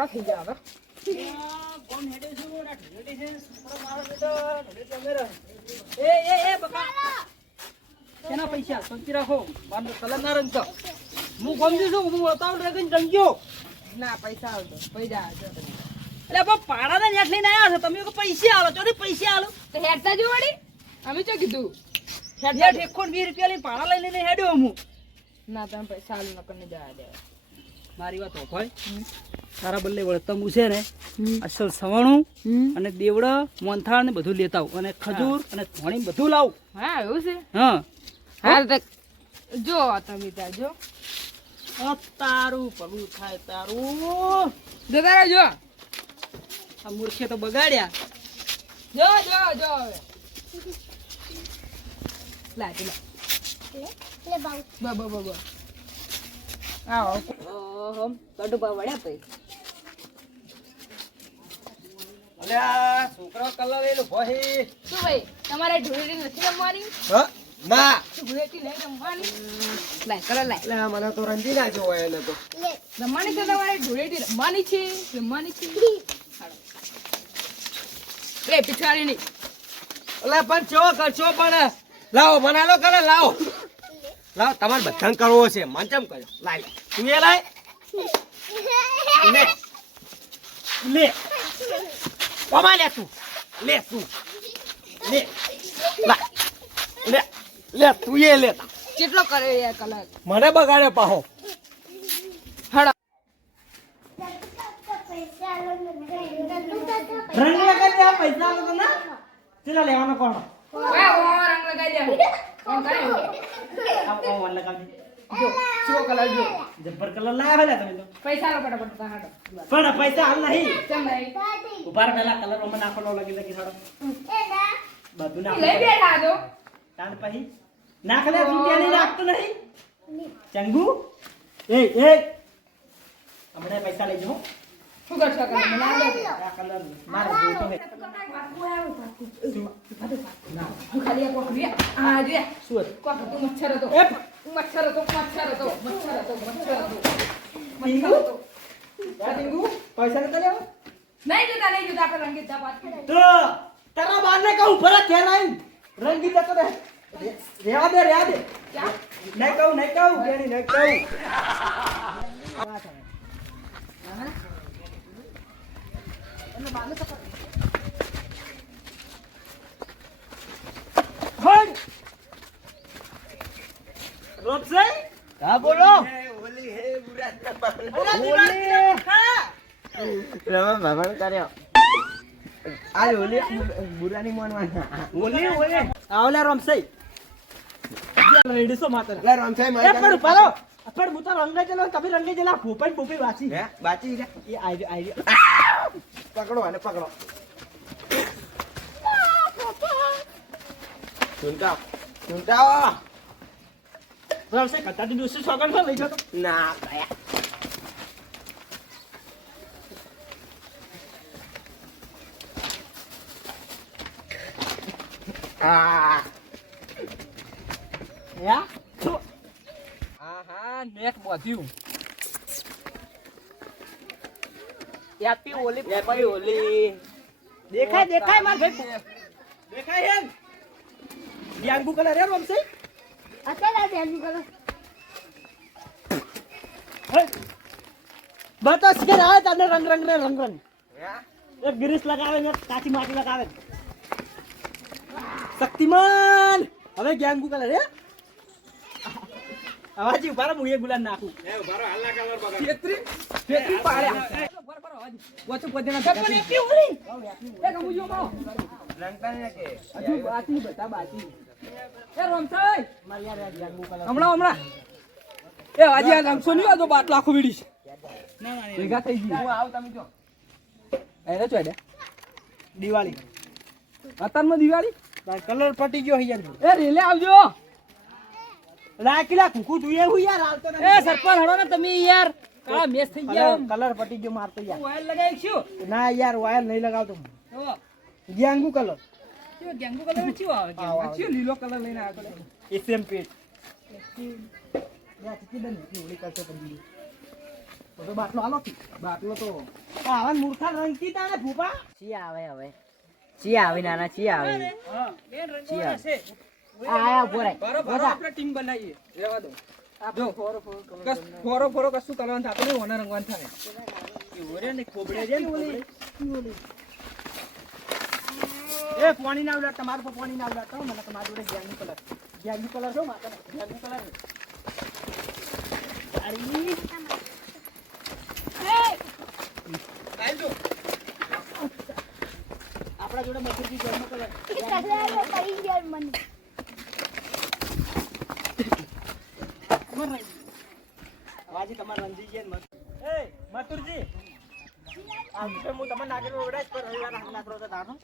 પાડો થઈ જાય હવે. કોણ હેડે છે ઓલા ઢેડી છે છોકરો મારો બેટો ઢેડી અમે રહે. એ બકા કેના પૈસા સંતી રાખો બાંધો કલર ના રંગતો હું ગમજી છું હું બતાવું રેગન રંગ્યો ના પૈસા આવતો પૈસા આવજો એટલે બા પાડાને નેટ લઈને આવ્યા છો તમે પૈસા આલો ચોરી પૈસા આલો તો હેડતા જો વળી અમે ચો કીધું હેડ એકોણ 20 રૂપિયા લઈને પાડા લઈ લઈને હેડ્યો હું ના તમે પૈસા આલું નકર ને જવા દે મારી વાત હોભાઈ તારા બદલે વળતમું છે ને અસલ સવાણું અને દેવડા મોનથાળ ને બધું લેતા આવું અને ખજૂર અને ધોણી બધું લાવું હા એવું છે હા હા તો જો તમે ત્યાં જો તારું ભલું થાય તારું જો તારા જો આ મૂર્ખે તો બગાડ્યા જો જો જો હવે લા લે બ આવો ઓહો કડુ બા વડ્યા પઈ અલ્યા છોકરા કલર એલો ભાઈ શું ભાઈ તમારે ઢોળી નથી રમવાની હા ના ઢોળી નહીં રમવાની લાય કરો લાય એટલે મને તો રંજી ના જો હોય એને તો રમવાની છે તમારે ઢોળી રમવાની છે એ પિછાડી નહીં એટલે પણ ચો કરશો પણ લાવો બનાલો કરે લાવો લાવો તમારે બધાને કરવો છે મંચમ કર્યો લાય તું એ લાય લે લે કોમા લે તું લે લાય લે તું એ લે કેટલો કરે યાર કલર મને બગાડે પાહો હડો રંગ લગાડી આ પૈસા આલો તો ના ચલા લેવાનો કોણ ઓય ઓ રંગ લગાઈ દે કોણ કરે આ ઓ વન લગાડી જો શું કલર જો જબ્બર કલર લાયા હે તમે તો પૈસા લો ફટાફટ હાડો પણ પૈસા હાલ નહીં ચમ નહીં ઉપાર પહેલા કલર ઓમાં નાખવાનો લગી હાડો બધું નાખ લઈ બેઠા દો તાન પછી નાખ લે રૂપિયા નહીં નાખતો નહીં ચંગુ એ હમણાં પૈસા લઈ જાઓ શું કરશો કલર મને આ દે આ કલર મારે જોતો હે હું ખાલી આ કોકરી આ જો શું હતું? કોક તું મચ્છર હતો એ ટીંગુ યા ટીંગુ પૈસા નતા લેવા નહીં જોતા આપણે રંગીત દા વાત તો તારા બારને કહું ભરત થે નહીં રંગી જતો રે રેવા દે ક્યાં નહીં કહું બેની નહીં કહું હટ રોપસે હા બોલો ઓલી હે બુરા રમા ભગવાન કર્યો આ ઓલી બુરાની માનવાના ઓલી આવલા રમસે રેડી સો માતર લે રમસે માર એ પણ પાલો પણ મુતા રંગે ચલો તમે રંગે ચલા ભોપઈ ભોપઈ વાચી હે વાચી રે એ આઈ પકડો આને પકડો ચુંટાઓ રમસે કતા દી દુસરી સોગન લઈ જતો ના કયા યા આહા નેટ બોધ્યું યાપી ઓલી યાપી ઓલી દેખાય માર ભાઈ દેખાય એમ યાંગુ કલર રે રમસે બતા સ્કેર આવે તને રંગ એક ગ્રીસ લગાવે ને કાચી માટી લગાવે શક્તિમાન હવે ગેંગુ કલર હે અવાજી ઉભારો હું એ ગુલાન નાખું એ ઉભારો હાલના કલર બગા 33 પાડ્યા બરાબર અવાજી વોચો પોદેના પણ એટલી ઓલી એ ગમુ જો મારો રંગતા ને કે હજુ બાકી બધા બાકી એ રમસાઈ માર યાર ગેંગુ કલર હમણાં એ આજે આ રંગસો નહીં આજો બાટ લાખો વીડી છે ના ભેગા થઈ ગઈ હું આવ તમે જો એને ચોડે દિવાળી અત્યારમાં દિવાળી કલર પટી ગયો યાર એ રેલે આવજો રાખીલા કુકુ જોઈએ હું યાર આવતો એ સરપંચ હડો ને તમે યાર કાળા મેચ થઈ ગયા કલર પટી ગયો મારતો યાર વાયર લગાવી છું ના યાર વાયર નહીં લગાવતો હું તો ગેંગુ કલર કેવો ગેંગુ કલર ચિયો આવે ગેંગુ ચિયો લીલો કલર લઈને આવ્યો એસએમ પેટ યા ચીકી દન ઓલી કરતે પડી તો બાટલો હાલો બાટલો તો આવા મૂર્ખા રંગતી તાને ભૂપા ચી આવે હવે ચી આવે નાના ચી આવે હા બેન ચી રંગવાના આવે છે આયા બોરાય બરોબર આપણે ટીમ બનાવીએ રહેવા દો જો ફોરો કશું કરવાનું થતું નહીં ઓના રંગવાનું થાય ઓરે ને ખોબડે છે ને ઓલી એ પાણી ના ઉલાટ તમારું પર પાણી ના ઉલાટ મને તમારી જોડે ગેંગનું કલર છો માતા ગેંગનું કલર તારી આપણા જોડે મજૂરી ગેંગનું કલર વાજી તમાર રંજી છે મત એ મતુરજી આ વિશે હું તમને નાગર ઓરડાઈશ પર રવિવાર નાખરો તો તાનો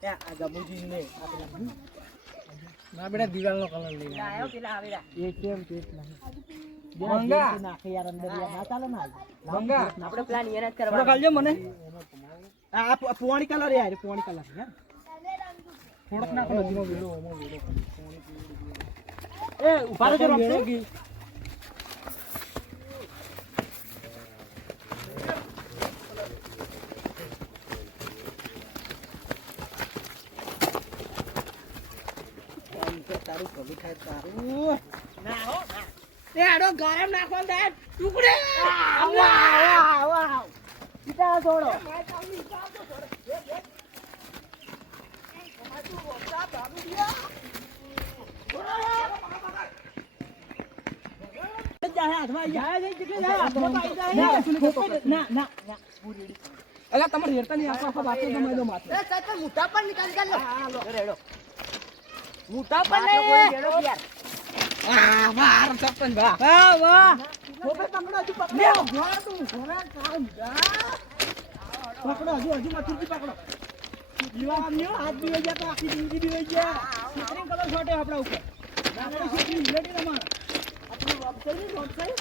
ત્યાં આ ગમુજી ને આપણે ના બેટા દિવાલનો કલર લઈને આયો પેલા આવેલા એ કેમ કેટ નહીં મંગા નાખે યાર અંદર ના ચાલે ના મંગા આપણે પ્લાન એને જ આપણે કરવાનો કાલજો મને આ પોણી કલર યાર પોણી કલર યાર થોડોક નાખો નદીમાં વેલો ઓમો વેલો એ ઉભા રહેજો રમશે તારું ભલું થાય તારું ના હો ના એ આડો ગરમ નાખો દે ટુકડે વાહ સીતા છોડો અલા તમારે હેરતા નહીં આખો બાતો તમે દો માથે મોટા પણ નીકાળી રેડો મોટા પણ પણ નહીં. રેડો યાર વાહ વાહ સરપંચ વાહ વાહ વાહ ખોબે પકડો હજુ પકડો ઘોડા તું ઘોડા કામ પકડો હજુ મથુરજી પકડો દીવા આમ્યો હાથ બી ગયા તો આખી જિંદગી બી વઈ ગયા સ્ક્રીન કલર છોટે આપડા ઉપર આપણે સ્ક્રીન લેડી રમાણ આપણી વેબસાઈટ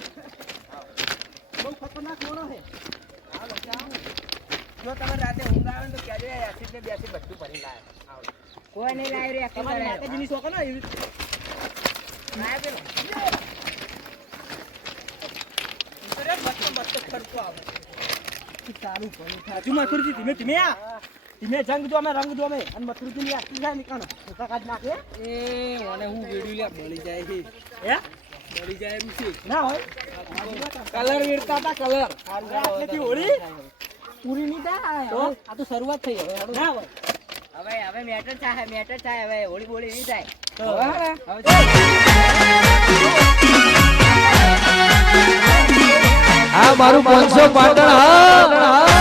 બહુ ખતરનાક મોણો છે જો તમે રાતે ઊંઘ આવે ને તો કહેજો એસિડ ને બેસિડ બધું ભરી લાવે કોઈ નહીં લાવી રે તમારી માતાજીની શોખ ને એવી ધીમે ધીમે ધીમે જંગ જો અમે રંગ જો અમે અને મથુરજી ની આખી જાય નીકળો ફોટા કાઢ નાખે એ મને હું વેડ્યું લે બળી જાય છે હે બળી જાય એમ છે ના હોય કલર વેડતા હતા કલર આટલેથી હોળી પૂરી નહીં થાય તો આ તો શરૂઆત થઈ હવે ના હોય હવે મેટર થાય હવે હોળી બોળી નહીં થાય તો આ મારું 500 પાટણ હા